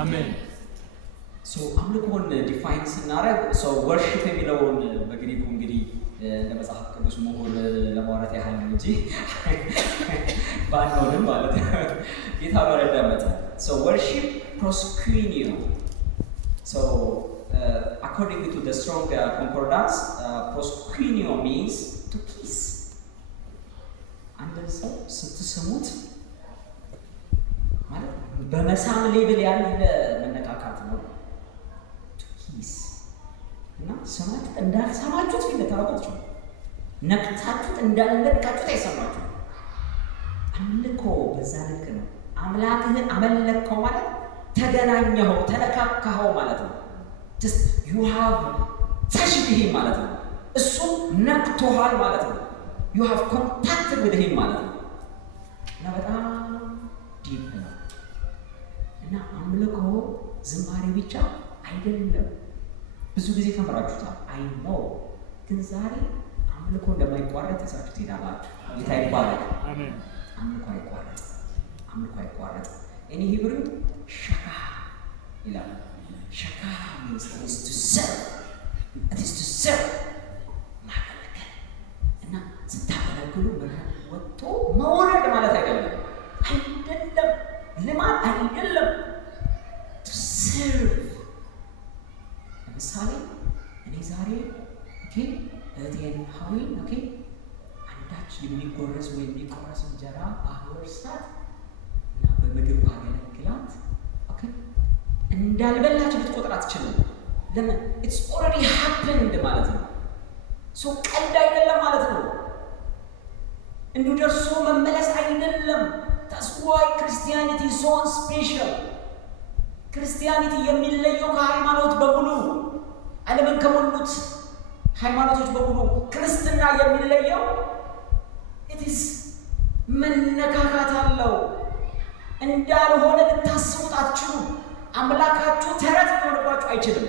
አሜን። አምልኮን ዲፋይን ስናደርግ ወርሺፕ የሚለውን በግሪኩ እንግዲህ ለመጽሐፍ ቅዱስ ምሁር ለማውራት ያህል ነው እንጂ ባንሆንም ማለት ነው። ጌታ በረዳን መጠን ወርሺፕ ፕሮስኩኒዮ according to the strong concordance proskuneo means to kiss አንድን ሰው ስትስሙት ማለት በመሳም ሌብል ያለ መነካካት ነው to kiss እና ሰማት እንዳልሰማችሁት ፊት ታውቃላችሁ ነክታችሁት እንዳልነካችሁት አይሰማችሁ አምልኮ በዛ ልክ ነው አምላክህን አመለከው ማለት ተገናኘው ተነካካው ማለት ነው just you have touched him ማለት ነው እሱ ነክቶሃል ማለት ነው you have contacted with him ማለት ነው እና በጣም ዲፕ ነው እና አምልኮ ዝማሬ ብቻ አይደለም ብዙ ጊዜ ተመራችሁታል I know ግን ዛሬ አምልኮ እንደማይቋረጥ ተሳችሁ ትሄዳላችሁ ጌታ ይባረክ አሜን አምልኮ አይቋረጥ እኔ ሂብሩ ሸካ ይላል ሸካ means it is to serve ማገልገል እና ስታገለግሉ ወጥቶ መውረድ ማለት አይደለም ልማት አይደለም to serve ለምሳሌ እኔ ዛሬ እህቴን ሀዊን አንዳች የሚጎረስ ወይ የሚቆረስ እንጀራ ባወርሳት እና በምግብ ባገለግላት እንዳልበላች ልትቆጥር አትችልም ለምን it's already happened ማለት ነው ቀልድ አይደለም ማለት ነው እንዲሁ ደርሶ መመለስ አይደለም that's why Christianity is so special ክርስቲያኒቲ የሚለየው ከሃይማኖት በሙሉ ዓለምን ከሞሉት ሃይማኖቶች በሙሉ ክርስትና የሚለየው it is መነካካት አለው እንዳልሆነ ልታስቡት አትችሉም አምላካችሁ ተረት ሊሆንባችሁ አይችልም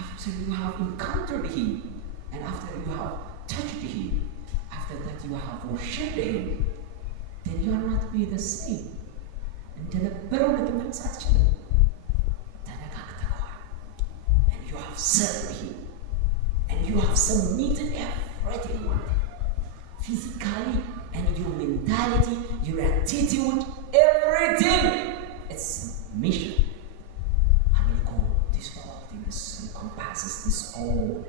after you have encountered him and after you have touched him after that you have worshipped him then you are not be the same እንደነበረው ልትመለስ አትችልም ተነካክተዋል and you have served him and you have submitted everything physically and your mentality your attitude everything it's mission. This whole thing encompasses this all.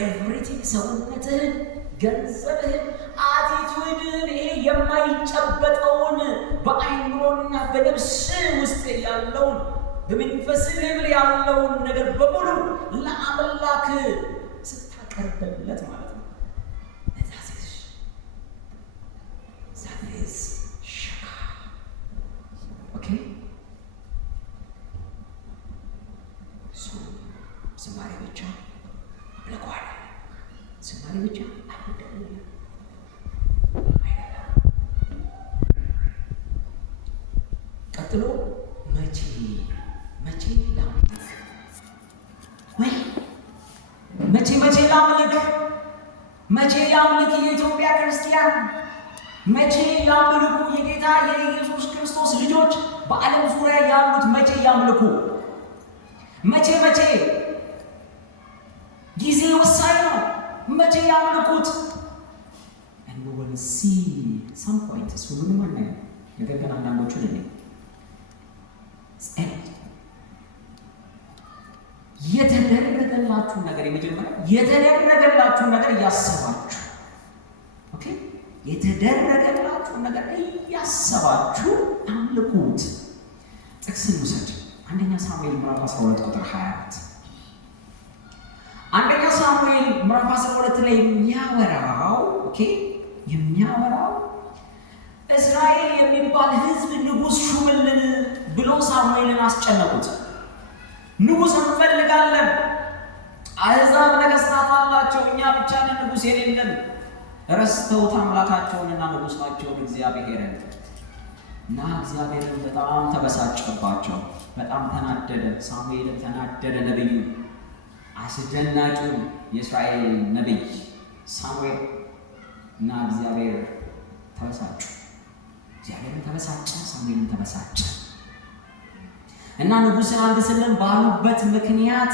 Everything ሰውነትህን ገንዘብህን አቲቲዩድህን ይሄ የማይጨበጠውን በአይምሮና በነፍስ ውስጥ ያለውን በመንፈስ ሌብል ያለውን ነገር በሙሉ ለአምላክ ስታቀርብለት ማለት ነው that is ዝማሬ ብቻ አምልኮ አይደለም ዝማሬ ብቻ አይደለም ቀጥሎ መቼ ላምልክ መቼ ያምልክ የኢትዮጵያ ክርስቲያን መቼ ያምልኩ የጌታ የኢየሱስ ክርስቶስ ልጆች በዓለም ዙሪያ ያሉት መቼ ያምልኩ መቼ ጊዜ ወሳኝ ነው መቼ ያምልኩት and we will see some points ሁሉንም አናየው ነገር ግን አንዳንዶቹን እኔ የተደረገላችሁ ነገር የመጀመሪያ የተደረገላችሁ ነገር እያሰባችሁ የተደረገላችሁ ነገር እያሰባችሁ አምልኩት ጥቅስን ውሰድ አንደኛ ሳሙኤል ምዕራፍ 12 ቁጥር 24 አንደኛ ሳሙኤል ምዕራፍ 12 ላይ የሚያወራው እስራኤል የሚባል ሕዝብ ንጉሥ ሹምልን ብሎ ሳሙኤልን አስጨነቁት ንጉሥ እንፈልጋለን አሕዛብ ነገሥታት አላቸው እኛ ብቻ ነን ንጉሥ የሌለን ረስተውት አምላካቸውንና ንጉሣቸውን እግዚአብሔርን እና እግዚአብሔርን በጣም ተበሳጨባቸው በጣም ተናደደ ሳሙኤልን ተናደደ ነብዩ አስደናቂው የእስራኤል ነብይ ሳሙኤል እና እግዚአብሔር ተበሳጩ እግዚአብሔርን ተበሳጨ ሳሙኤልን ተበሳጨ እና ንጉሥን አንግስልን ባሉበት ምክንያት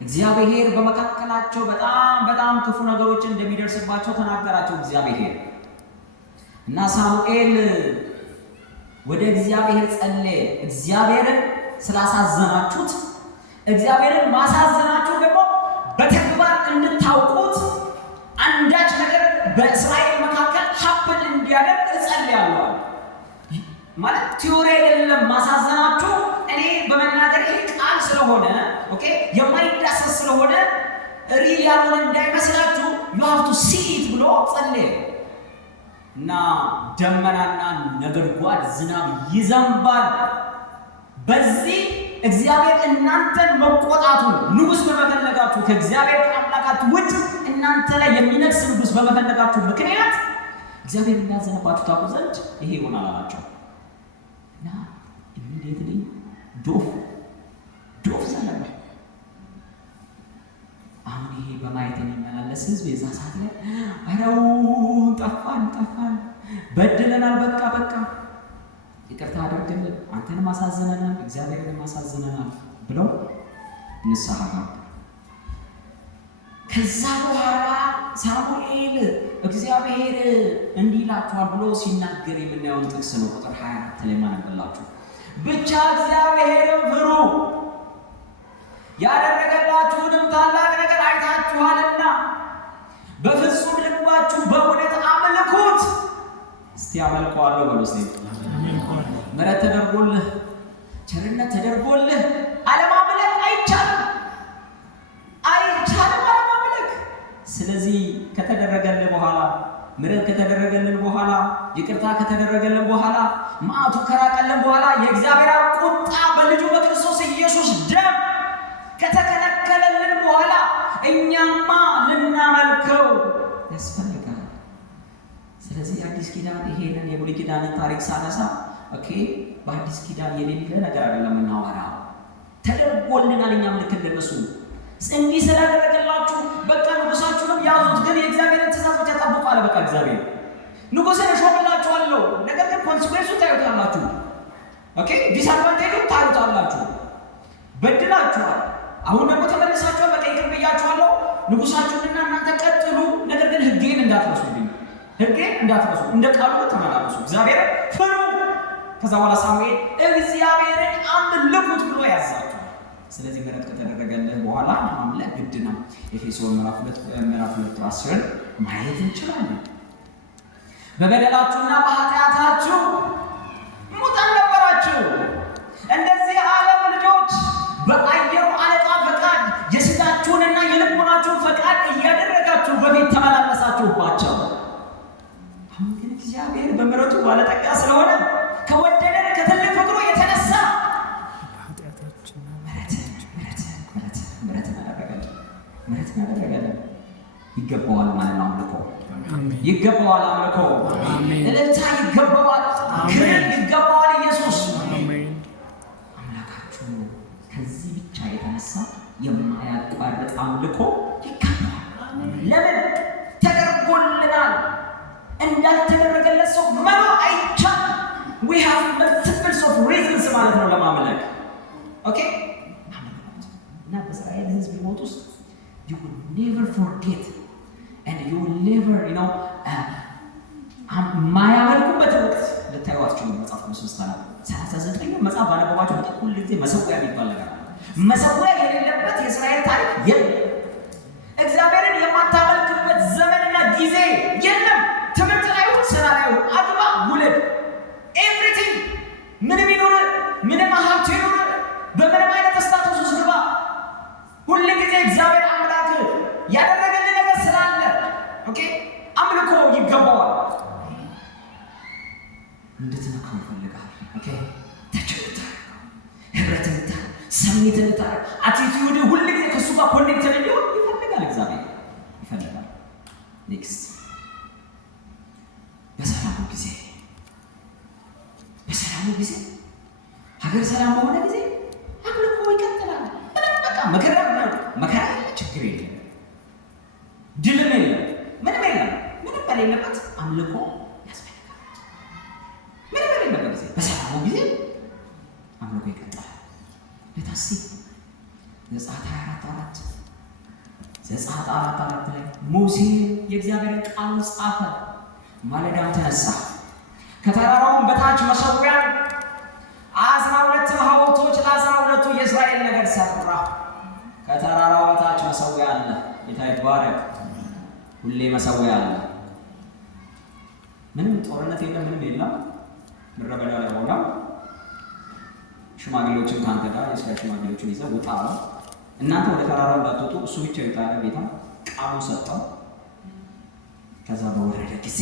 እግዚአብሔር በመካከላቸው በጣም ክፉ ነገሮችን እንደሚደርስባቸው ተናገራቸው እግዚአብሔር። እና ሳሙኤል ወደ እግዚአብሔር ጸለየ። እግዚአብሔርን ስላሳዘናችሁት እግዚአብሔርን ማሳዘናችሁ ደግሞ በተግባር እንድታውቁት አንዳች ነገር በእስራኤል መካከል ሀፕን እንዲያደርግ እጸልያለሁ። ማለት ቲዮሪ አይደለም ማሳዘናችሁ። እኔ በመናገር ይሄ ቃል ስለሆነ ኦኬ የማይዳሰስ ስለሆነ ሪል ያልሆነ እንዳይመስላችሁ you have to see it ብሎ ጸለየ። እና ደመናና ነጎድጓድ ዝናብ ይዘንባል። በዚህ እግዚአብሔር እናንተን መቆጣቱን ንጉሥ በመፈለጋችሁ ከእግዚአብሔር አምላካችሁ ውጭ እናንተ ላይ የሚነግስ ንጉሥ በመፈለጋችሁ ምክንያት እግዚአብሔር እንዳዘነባችሁ ታውቁ ዘንድ ይሄ ይሆናል አላቸው። እና ኢሚዲየትሊ ዶፍ ዘነበ። አሁን ይሄ በማየት የሚመላለስ ህዝብ የዛ ሰዓት ላይ አረው ጠፋን በድለናል፣ በቃ ይቅርታ አድርግልን፣ አንተንም አሳዝነናል፣ እግዚአብሔርንም አሳዝነናል ብለው ንስሐ ገቡ። ከዛ በኋላ ሳሙኤል እግዚአብሔር እንዲህ ይላችኋል ብሎ ሲናገር የምናየውን ጥቅስ ነው። ቁጥር 24 ላይ ማነበላችሁ ብቻ እግዚአብሔርን ፍሩ ያደረገላችሁንም ታላቅ ነገር አይታችኋልና በፍጹም ልባችሁ በእውነት አምልኩት። እስቲ አመልከዋለሁ በሉ። እስቲ ምሕረት ተደርጎልህ ቸርነት ተደርጎልህ አለማምለክ አይቻልም አለማምለክ። ስለዚህ ከተደረገልን በኋላ ምሕረት ከተደረገልን በኋላ ይቅርታ ከተደረገልን በኋላ መዓቱ ከራቀልን በኋላ የእግዚአብሔር ቁጣ በልጁ በክርስቶስ ኢየሱስ ደም ከተከለከለልን በኋላ እኛማ ልናመልከው ያስፈልጋል። ስለዚህ አዲስ ኪዳን ይሄንን የብሉይ ኪዳንን ታሪክ ሳነሳ ኦኬ በአዲስ ኪዳን የሌለ ነገር አይደለም እናወራው። ተደርጎልናል። እኛም ልክ እንደነሱ እንዲህ ስላደረገላችሁ በቃ ንጉሳችሁንም ያዙት፣ ግን የእግዚአብሔርን ትእዛዝ ብቻ ጠብቁ አለ። በቃ እግዚአብሔር ንጉሥን እሾምላችኋለሁ፣ ነገር ግን ኮንሲኩዌንሱን ታዩታላችሁ። ኦኬ ዲስአድቫንቴጁን ታዩታላችሁ። በድላችኋል፣ አሁን ደግሞ ተመልሳችኋል፣ በቃ ይቅር ብያችኋለሁ፣ ንጉሳችሁንና እናንተ ቀጥሉ፣ ነገር ግን ሕጌን እንዳትረሱብኝ፣ ሕጌን እንዳትረሱ፣ እንደ ቃሉ ተመላለሱ፣ እግዚአብሔር ፍሩ። ከዛ በኋላ ሳሙኤል እግዚአብሔርን አምልኩት ብሎ ያዛቸው። ስለዚህ ምሕረት ከተደረገልህ በኋላ ማምለክ ግድ ነው። ኤፌሶን ምዕራፍ 2:10 ማየት እንችላለን። በበደላችሁና በኃጢአታችሁ ሙታን ነበራችሁ፣ እንደዚህ ዓለም ልጆች በአየሩ አለቃ ፈቃድ የሥጋችሁንና የልቡናችሁን ፈቃድ እያደረጋችሁ በፊት ተመላለሳችሁባቸው። አሁን ግን እግዚአብሔር በምሕረቱ ባለጠጋ ስለሆነ ከወደደን ከትልቅ ፍቅሩ የተነሳ ምሕረትን አደረገልን። ይገባዋል ማለት ነው። አምልኮ ይገባዋል፣ አምልኮ እልልታ ይገባዋል፣ ክብር ይገባዋል። ኢየሱስ አምላካችሁ ከዚህ ብቻ የተነሳ የማያቋርጥ አምልኮ ይገባዋል። ለምን ተደርጎልናል። እንዳልተደረገለት ሰው መኖር አይቻልም። we have multiples of reasons ማለት ነው ለማምለክ። ኦኬ እና በእስራኤል ሕዝብ ሞት ውስጥ you will never forget and you will never ማያመልኩበት ወቅት ልታዩ አትችሉም። መጽሐፍ ቅዱስ ውስጥ 39 መጽሐፍ ባነበባችሁ በጣም ሁሉ ጊዜ መሰዊያ የሚባል ነገር አለ። መሰዊያ የሌለበት የእስራኤል ታሪክ የለም። እግዚአብሔርን የማታመልክበት ዘመንና ጊዜ የለም። ትምህርት ላይ ሁን፣ ስራ ላይ ሁን፣ አግባ፣ ውለድ፣ ኤቭሪቲንግ ምንም ይኖር ምንም ሀብት ይኖር በምንም አይነት ስታቱስ ውስጥ ግባ፣ ሁሉ ጊዜ እግዚአብሔር አምላክ ያደረገልን ነገር ስላለ ኦኬ አምልኮ ይገባዋል። እንድትነካው ይፈልጋል። ኦኬ ተጨውታ ህብረት እንድታረግ ሰሚት እንድታረግ አቲቲዩድ ሁሉ ጊዜ ከሱ ጋር ኮኔክትድ እንዲሆን ይፈልጋል። እግዚአብሔር ይፈልጋል። ኔክስት በሰላሙ ጊዜ ሀገር ሰላም በሆነ ጊዜ አምልኮ ይቀጥላል። በቃ መከራ ችግር የለም፣ ድልም የለም፣ ምንም የለም። ምንም በሌለበት አምልኮ ያስፈልጋል። ምንም በሌለበት ጊዜ በሰላሙ ጊዜ እስቲ ዘጸአት 24:4 ዘጸአት 4:4 ላይ ሙሴ የእግዚአብሔርን ቃል ጻፈ፣ ማለዳም ተነሳ፣ ከተራራውም በታች መሠዊያን 12 ሐውልቶች ለ12ቱ የእስራኤል ነገድ ሠራ። ከተራራው በታች መሠዊያ አለ። ጌታ ይባረክ። ሁሌ መሠዊያ አለ። ምንም ጦርነት የለም፣ ምንም የለም። ምድረ በዳ ላይ ሆነው ሽማግሌዎችን ከአንተ ጋር የእስራኤል ሽማግሌዎችን ይዘው ውጣ ነው። እናንተ ወደ ተራራው እንዳትወጡ እሱ ብቻ ይውጣ ያለ ጌታ ቃሉ ሰጠው። ከዛ በወረደ ጊዜ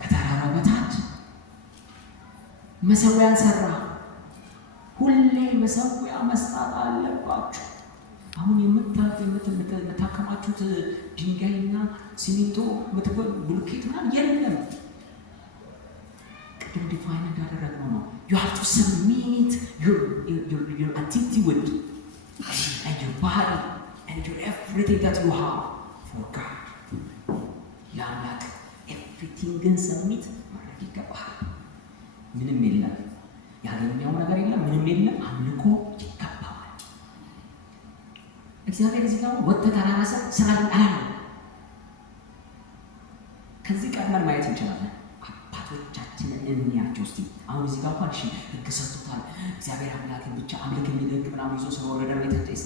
ከተራራው በታች መሠዊያን ሠራ። ሁሌ መሠዊያ መስራት አለባችሁ። አሁን የምታከማቹት ድንጋይና ሲሚንቶ ብሎኬት ምናምን የለም። ቅድም ዲፋይን እንዳደረግነው ነው። you have to submit your attitude and your body and your everything that you have for God. ለአምላክ ኤቭሪቲንግን ሰሚት ማድረግ ይገባል። ምንም የለም፣ ያገኘው ነገር የለም፣ ምንም የለም። አምልኮ ይገባዋል። እግዚአብሔር እዚህ ጋር ወጥተህ ተራራ ስራ አላለም። ከዚህ ቀድመን ማየት እንችላለን። አባቶቻችንን እንያቸው እስቲ። አሁን እዚህ ጋር እንኳን እሺ ሕግ ሰጥቶታል። እግዚአብሔር አምላክን ብቻ አምልክ የሚል ሕግ ምናምን ይዞ ስለወረደ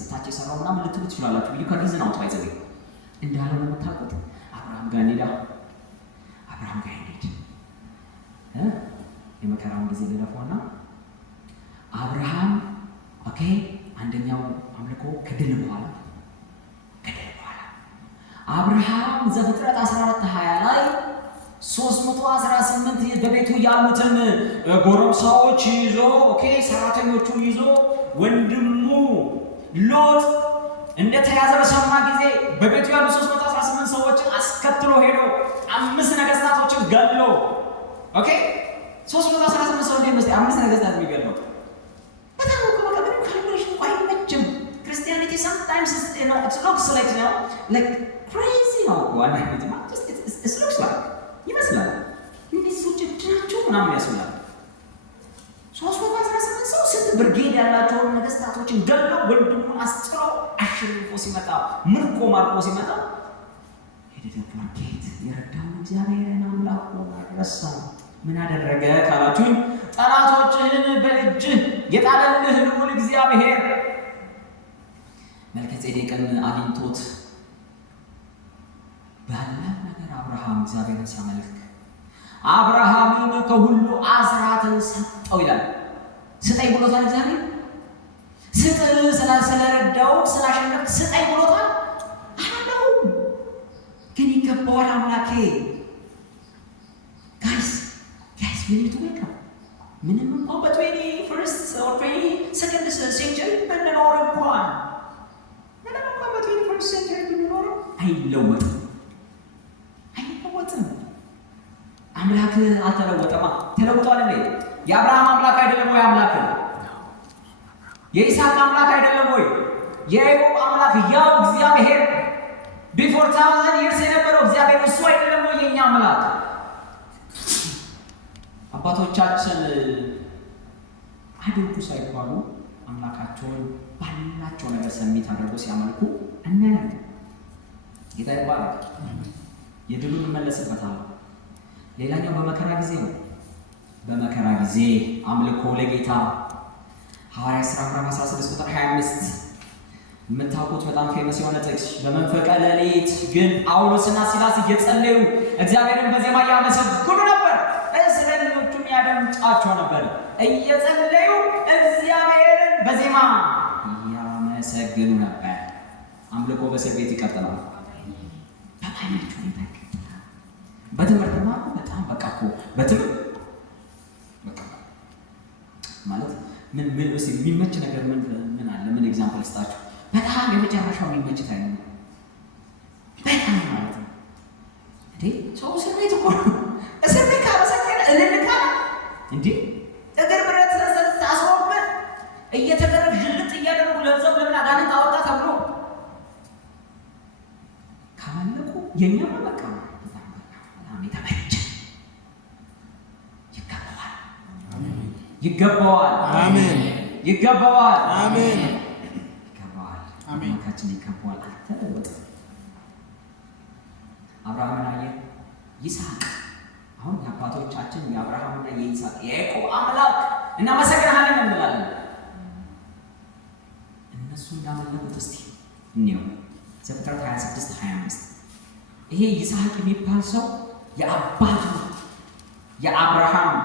ታች የሰራው ምናምን ልትሉ ትችላላችሁ። ብዩ ከሪዝን አውጥ ባይዘቤ እንዳለ ነው የምታውቁት። አብርሃም ጋር እንሄዳ፣ አብርሃም ጋር እንሄድ የመከራውን ጊዜ ልለፈውና አብርሃም ኦኬ፣ አንደኛው አምልኮ ከድል በኋላ አብርሃም ዘፍጥረት 14:20 ላይ 318 በቤቱ ያሉትን ጎረምሳዎች ይዞ ኦኬ ሰራተኞቹን ይዞ ወንድሙ ሎጥ እንደተያዘ በሰማ ጊዜ በቤቱ ያሉ 318 ሰዎችን አስከትሎ ሄዶ 5 ነገስታቶችን ገሎ ኦኬ 318 ሰዎች እንደዚህ 5 ነገስታት የሚገለው በጣም እኮ በቃ ምንም ካልኩሌሽን አይመችም። ክርስቲያኒቲ sometimes it looks like crazy ነው ዋና ነው just it looks like ይመስላል እንዴት ሰዎች ድራቸው ምናምን ያስብላል። 318 ሰው ስንት ብርጌድ ያላቸውን ነገስታቶችን ገለው ወንድሙን አስጥሮ አሸንፎ ሲመጣ ምርኮ ማርኮ ሲመጣ ሄደው ማርኬት የረዳውን እግዚአብሔርን አምላኩን አረሳ። ምን አደረገ ካላችሁኝ ጠላቶችህን በእጅህ የጣለልህ ልዑል እግዚአብሔር መልከጼዴቅን አግኝቶት ባለ ነገር አብርሃም እግዚአብሔርን ሲያመልክ አብርሃምም ከሁሉ አስራትን ሰጠው ይላል። ስጠኝ ብሎታል እግዚአብሔር። ስጥ ስለረዳው ስላሸነፍ ስጠኝ ብሎታል አላለው። ግን ይገባዋል አምላኬ። ጋይስ ዩኒቱ ወይካ ምንም እንኳን በ21st or 22nd century ብንኖር እንኳን ምንም እንኳን በ21st century ብንኖር አይለወጥም። አምላክ አልተለወጠማ። ተለውጧል እንዴ? የአብርሃም አምላክ አይደለም ወይ? አምላክ የይስሐቅ አምላክ አይደለም ወይ? የያዕቆብ አምላክ ያው እግዚአብሔር before 1000 years የነበረው እግዚአብሔር እሱ አይደለም ወይ የኛ አምላክ? አባቶቻችን አድርጉ ሳይባሉ አምላካቸውን ባላቸው ነገር ሰሚት አድርገው ሲያመልኩ እናያለን። ጌታ ይባረክ። የድሉን እንመለስበታለን። ሌላኛው በመከራ ጊዜ ነው። በመከራ ጊዜ አምልኮ ለጌታ ሐዋርያት ሥራ ምዕራፍ 16 ቁጥር 25 የምታውቁት በጣም ፌመስ የሆነ ጥቅስ። በመንፈቀ ሌሊት ግን ጳውሎስና ሲላስ እየጸለዩ እግዚአብሔርን በዜማ እያመሰገኑ ነበር፣ እስረኞቹም ያደምጧቸው ነበር። እየጸለዩ እግዚአብሔርን በዜማ እያመሰገኑ ነበር። አምልኮ በእስር ቤት ይቀጥላል። በማናቸው ይታከ በትምህርት በጣም በቃ እኮ በትምህርት በቃ ማለት ምን የሚመች ነገር ምን አለ? ምን ኤግዛምፕል ስጣችሁ? በጣም የመጨረሻው የሚመች ታይም ነው። በጣም ማለት ነው እንዴ ሰው እስር ቤት እኮ እስር ቤት ካመሰገነ እልልካ እንዴ እግር ብረት ታስሮበት እየተገረፍ ዥልጥ እያደረጉ ለዛው ለምን አጋንንት አወጣ ተብሎ ካመለኩ የኛ በቃ የተመቸ ይገባዋል። አሜን። ይገባዋል። አሜን። ይገባዋል። አሜን። አምላካችን ይገባዋል። ተለወጠ። አብርሃምን አየህ፣ ይስሐቅ አሁን የአባቶቻችን የአብርሃምና የይስሐቅ የያዕቆብ አምላክ እናመሰግናለን እንላለን። እነሱ እንዳመለኩት እስቲ እንየው። ዘፍጥረት 26-25 ይሄ ይስሐቅ የሚባል ሰው የአባቱ የአብርሃም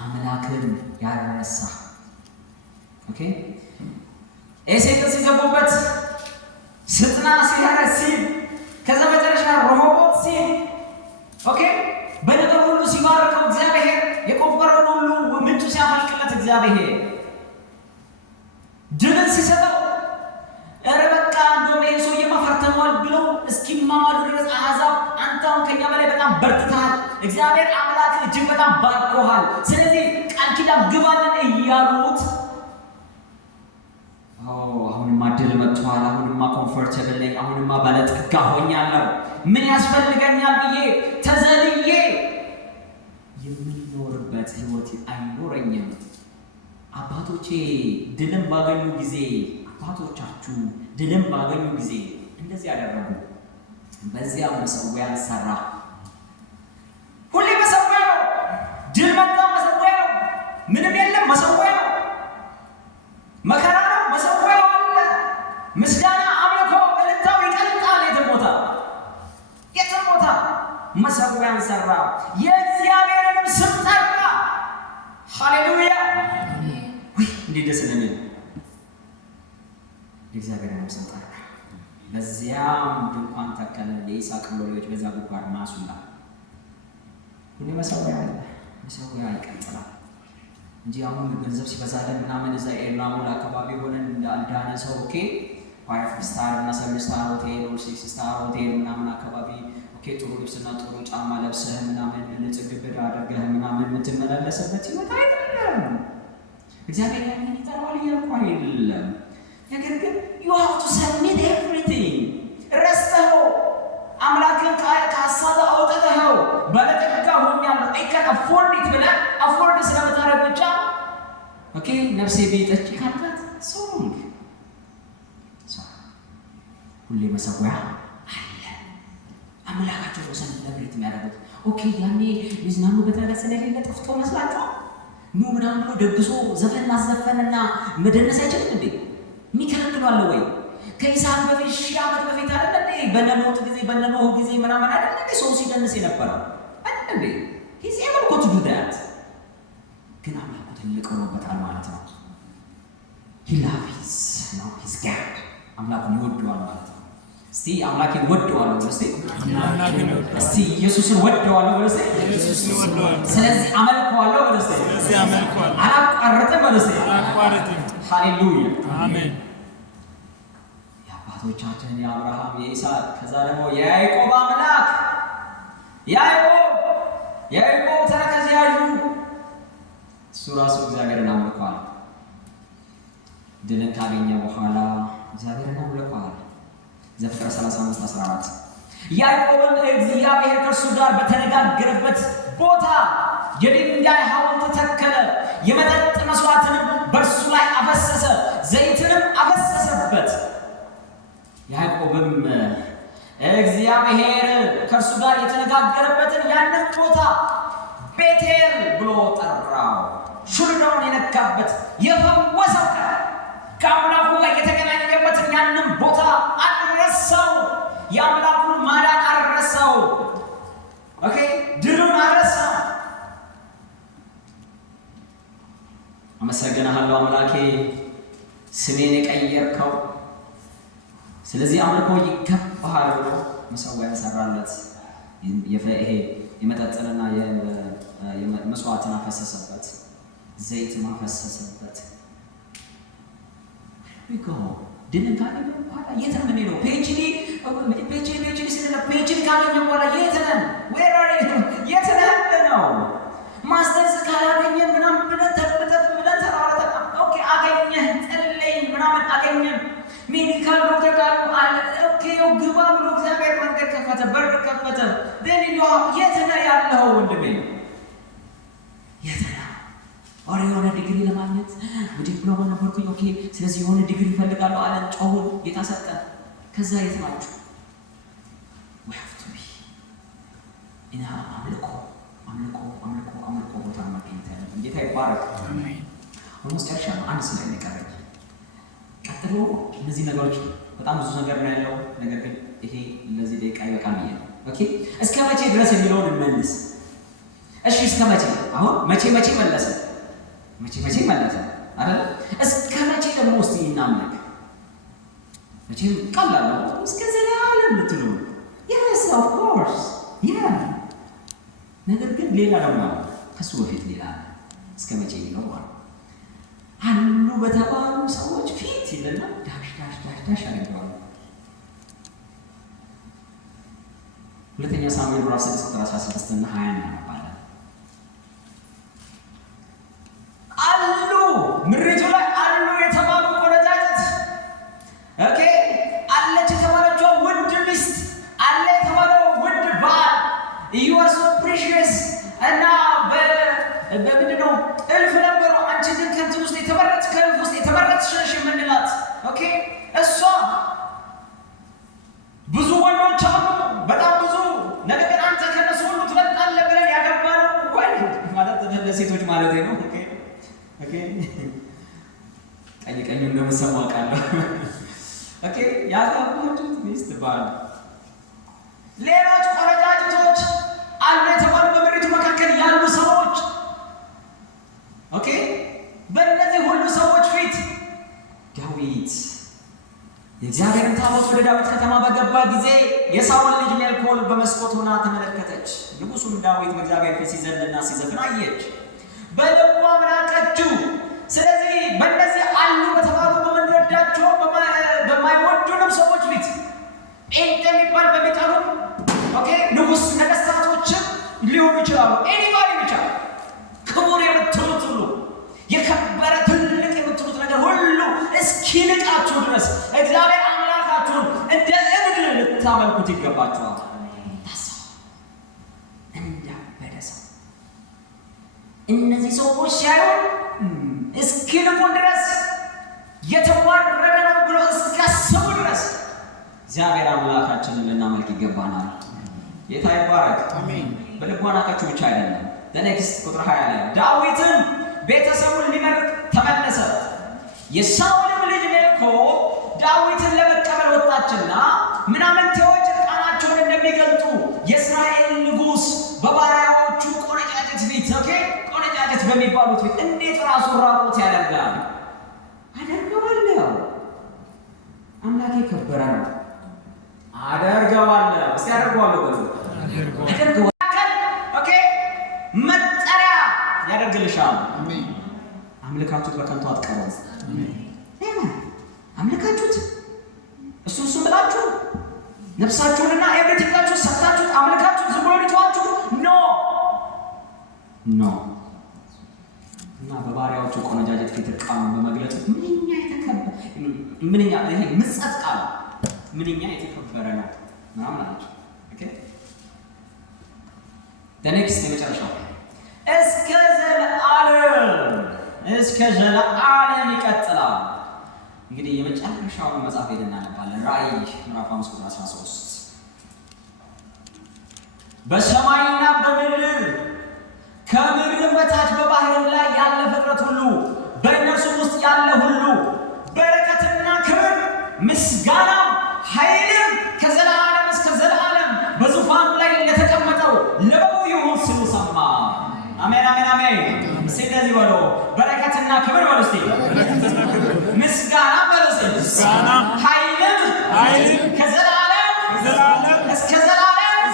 አምላክን ያረሳ ኦኬ ኤሴቅ ሲዘጉበት ስጥና ሲያረስ ሲል ከዛ መጨረሻ ረሆቦት ሲል ኦኬ በነገር ሁሉ ሲባርከው እግዚአብሔር የቆፈረውን ሁሉ ምንጩ ሲያፈልቅለት እግዚአብሔር ድልን ሲሰጠው ኧረ በቃ እንደውም ይሄ ሰውዬ ፈርተነዋል ብለው እስኪማማሉ ድረስ አሕዛብ አንተ አሁን ከኛ በላይ በጣም በርትተሃል፣ እግዚአብሔር አምላክ እጅግ በጣም ባርኮሃል፣ ስለዚህ ቃል ኪዳን ግባልን እያሉት አሁንማ ድል መጥቷል፣ አሁንማ ኮምፎርተብል ነኝ፣ አሁንማ ባለጠጋ ሆኛለሁ፣ ምን ያስፈልገኛል ብዬ ተዘልዬ የምኖርበት ህይወት አይኖረኝም። አባቶቼ ድልን ባገኙ ጊዜ አባቶቻችሁ ድልን ባገኙ ጊዜ እንደዚህ ያደረጉ። በዚያ መሰዊያን ሰራ። ሁሌ መሰዊያ ነው። ድል መጣ መሰዊያ ነው። ምንም የለም መሰዊያ ነው። መከራ ነው መሰዊያ አለ። ምስጋና፣ አምልኮ፣ እልልታው ይቀልጣል። የትም ቦታ መሰዊያን ሰራ። የእግዚአብሔርንም ስም ጠራ። ሃሌሉያ! እንዴት ደስ እንደሚል የእግዚአብሔርንም ስም ጠራ። በዚያም ድንኳን ተከለ። የይስሐቅ ሎሌዎች በዛ ጉድጓድ ማሱላ። ሁሌ መሰዊያ አለ። መሰዊያ ይቀጥላል እንጂ አሁን ገንዘብ ሲበዛለን ምናምን እዛ ኤርናሞል አካባቢ ሆነን እንዳልዳነ ሰው ኦኬ 5 ስታር እና 7 ስታር ሆቴል or 6 ስታር ሆቴል ምናምን አካባቢ ኦኬ ጥሩ ልብስና ጥሩ ጫማ ለብሰህ ምናምን ንጽግብድ አድርገህ ምናምን የምትመላለስበት ህይወት አይደለም። እግዚአብሔር ያንን ይጠራዋል እያልኩ አይደለም። ነገር ግን you have to submit everything። ረስተኸው አምላክን ከሀሳብ አውጥተኸው ባለጠጋ ሆኛለሁ I can afford it ብለህ አፎርድ ስለምታረግ ብቻ ኦኬ ነፍሴ ቤጠች ካልካት ሶንግ ሁሌ መሰዊያ አለ። አምላካቸው ነው ሰለብሬት የሚያደርጉት። ኦኬ ያኔ ሊዝናኑበት ነገር ስለሌለ ጠፍቶ መስላቸው ኑ ምናምን ብሎ ደግሶ ዘፈን ማዘፈንና መደነስ አይችልም እንዴ? የሚከለክሉ አለ ወይ? ከይስሐቅ በፊት 1000 ዓመት በፊት አይደል እንዴ? በነኖህ ጊዜ ምናምን አይደል እንዴ ሰው ሲደንስ የነበረው አይደል እንዴ? he's able to do that። ግን አምላኩ ትልቅ ሆኖበታል ማለት ነው። he loves his God። አምላኩን ይወደዋል ማለት ነው። እስቲ አምላኬን ወደዋለሁ ብለህ እስቲ ኢየሱስን ወደዋለሁ ብለህ ስለዚህ አመልከዋለሁ ብለህ አላቋርጥም ብለህ ሃሌሉያ አሜን። የአባቶቻችን የአብርሃም የይስሐቅ ከዛ ደግሞ የያዕቆብ አምላክ ያዕቆብ ተረከዝ ያዡ እሱ ራሱ እግዚአብሔርን አምልኳል። ድልን ካገኘ በኋላ እግዚአብሔርን አምልኳል። ዘፍጥረት 35-14 ያዕቆብም እግዚአብሔር ከእርሱ ጋር በተነጋገረበት ቦታ የድንጋይ ሐውልት ተከለ፣ የመጠጥ መስዋዕትንም በእርሱ ላይ አፈሰሰ፣ ዘይትንም አፈሰሰበት። ያዕቆብም እግዚአብሔር ከእርሱ ጋር የተነጋገረበትን ያንን ቦታ ቤቴል ብሎ ጠራው። ሹልዳውን የነካበት የፈወሰው ከአምላኩ ጋር የተገናኘበትን ያንን ቦታ አልረሳው። የአምላኩን ማዳን አልረሳው። ኦኬ ድሉን አልረሳው። አመሰግናለሁ አምላኬ ስሜን የቀየርከው፣ ስለዚህ አምልኮ ይገባሃል ብሎ መሰዊያ ሰራለት። ይሄ የመጠጥንና የመስዋዕትን አፈሰሰበት፣ ዘይት ማፈሰሰበት። ድልን ካገኘ በኋላ የት ነን የምንሄደው? ፒኤችዲ ስንል ፒኤችዲ ካገኘ በኋላ የት ነን? የት ነን ነው? ማስተርስ ካላገኘን ምናምን ብለን ተፍ ብለን ተራራተን ኦኬ አገኘን ጥልኝ ምናምን አገኘን ሜዲካል ዶክተር ጋር ኦኬ ግባ ብሎ እግዚአብሔር መንገድ ከፈተ፣ በር ከፈተ። የት ነህ ያለኸው ወንድሜ? የት ነህ? ለማግኘት ዲፕሎማ ነበርኩኝ። ኦኬ ስለዚህ የሆነ ዲግሪ ይፈልጋለሁ አለን። ጮሁ ጌታ ሰጠን። ከዛ የት ናችሁ? we have to be እና አምልኮ ቦታ ማግኘት ያለብን። ጌታ ይባረክ። አሜን። ኦልሞስት ጨርሻለሁ። አንድ ስለ እኔ ቀረኝ። ቀጥሎ እነዚህ ነገሮች በጣም ብዙ ነገር ነው ያለው። ነገር ግን ይሄ ለዚህ ደቂቃ ይበቃል ብዬ ነው። ኦኬ እስከ መቼ ድረስ የሚለውን እንመልስ። እሺ እስከ መቼ? አሁን መቼ መለሰ አይደል? እስከ መቼ ደግሞ እስቲ እናምልክ? መቼም ቀላል ነው። እስከ ዘላለም ልትሉ yes of course yeah። ነገር ግን ሌላ ደግሞ ከሱ በፊት ሌላ እስከ መቼ ነው አሉ በተባሉ ሰዎች ፊት ይለና ዳሽ አድርገዋል። ሁለተኛ ሳሙኤል ምዕራፍ 6 ቁጥር 16 እና 20 እናነባለን። አሉ ምሪቱ ላይ አሉ የተባሉ ቆነጃጅት ኦኬ አለች የተባለችው ውድ ሚስት አለ የተባለው ውድ ባል you are so precious እና በምንድነው እልፍ ነበሩ። አንቺ ግን ከእንትን ውስጥ የተመረጥሽ ከእልፍ ውስጥ የተመረጥሽ ነሽ የምንላት ኦኬ እሷ ብዙ ወንዶች አሉ በጣም ብዙ። ነገር ግን አንተ ከነሱ ሁሉ ትበልጣለህ ብለን ያገባነው ወንድ ማለት ለሴቶች ማለት ነው። ኦኬ ቀኝ እንደምሰማው ቃለሁ ኦኬ ያጋባችሁት ሚስት ባል ሌሎች ቆነጃጅቶች አሉ የተባሉ በምድሪቱ መካከል ያሉ ሰዎች ኦኬ በእነዚህ ሁሉ ሰዎች ፊት ዳዊት የእግዚአብሔርን ታቦት ወደ ዳዊት ከተማ በገባ ጊዜ የሳኦል ልጅ ሜልኮል በመስኮት ሆና ተመለከተች። ንጉሡም ዳዊት በእግዚአብሔር ፊት ሲዘልና ሲዘፍን አየች፣ በልቧ ናቀችው። ስለዚህ በእነዚህ አሉ በተባሉ በምንወዳቸው በማይወዱንም ሰዎች ፊት ጴንጤ የሚባል በሚጠሩ ኦኬ ንጉሥ ነገሥታቶችም ሊሆኑ ይችላሉ። ኤኒባዲ ብቻ ክቡር የምትሉት ሁሉ የከበረ ትልቅ የምትሉት ነገር ሁሉ እስኪንቃችሁ ድረስ እግዚአብሔር አምላካችሁን እንደ እብድ ልታመልኩት ይገባችኋል። እንዳበደ ሰው እነዚህ ሰዎች ሲያዩ እስኪንቁን ድረስ የተዋረደ ነው ብሎ እስካሰቡ ድረስ እግዚአብሔር አምላካችንን ልናመልክ ይገባናል። ጌታ ይባረክ። አሜን። በልቦናችሁ ብቻ አይደለም። ለኔክስት ቁጥር 20 ላይ ዳዊትም ቤተሰቡን ሊመርጥ ተመለሰ። የሳኦልም ልጅ ሜልኮል ዳዊትን ለመቀበል ወጣችና ምናምንቴዎች ዕርቃናቸውን እንደሚገልጡ የእስራኤል ንጉሥ በባሪያዎቹ ቆነጃጅት ፊት ኦኬ ቆነጃጅት በሚባሉት ፊት እንዴት ራሱን ራቁት ያደርጋል? አደርገዋለሁ። አምላኬ ከበረ ነው። አደርገዋለሁ። እስቲ አደርገዋለሁ በሉ። አደርገዋለሁ። ኦኬ መጠሪያ ያደርግልሻል። አሜን። አምልካችሁት በከንቱ አትቀሩም። አሜን። አምልካችሁት እሱ ብላችሁ ነፍሳችሁንና ኤቭሪቲንጋችሁ ሰጥታችሁት አምልካችሁት ዝም ብሎ ልትዋችሁ ኖ እና በባሪያዎቹ ቆነጃጅት ፊት ዕርቃኑን በመግለጡ ምንኛ ይሄ ምጸት ቃል ምንኛ የተከበረ ነው ምናምን አላቸው። ኦኬ ኔክስት የመጨረሻው እስከ ዘለዓለም ይቀጥላል። እንግዲህ የመጨረሻውን መጽሐፍ ሄደን እናነባለን። ራእይ ምዕራፍ 5 ቁጥር 13 በሰማይና በምድር ከምድርም በታች በባህር ላይ ያለ ፍጥረት ሁሉ በእነርሱም ውስጥ ያለ ሁሉ በረከትና ክብር ምስጋና ኃይልም ከዘላለም እስከ ዘላለም በዙፋኑ ላይ ለተቀመጠው ለበጉ ይሁን ሲሉ ሰማ። አሜን አሜን አሜን። ስለዚህ በሉ በረከትና ክብር በሉ እስቲ ምስጋና በሉ እስቲ ኃይልም ከዘላለም እስከ ዘላለም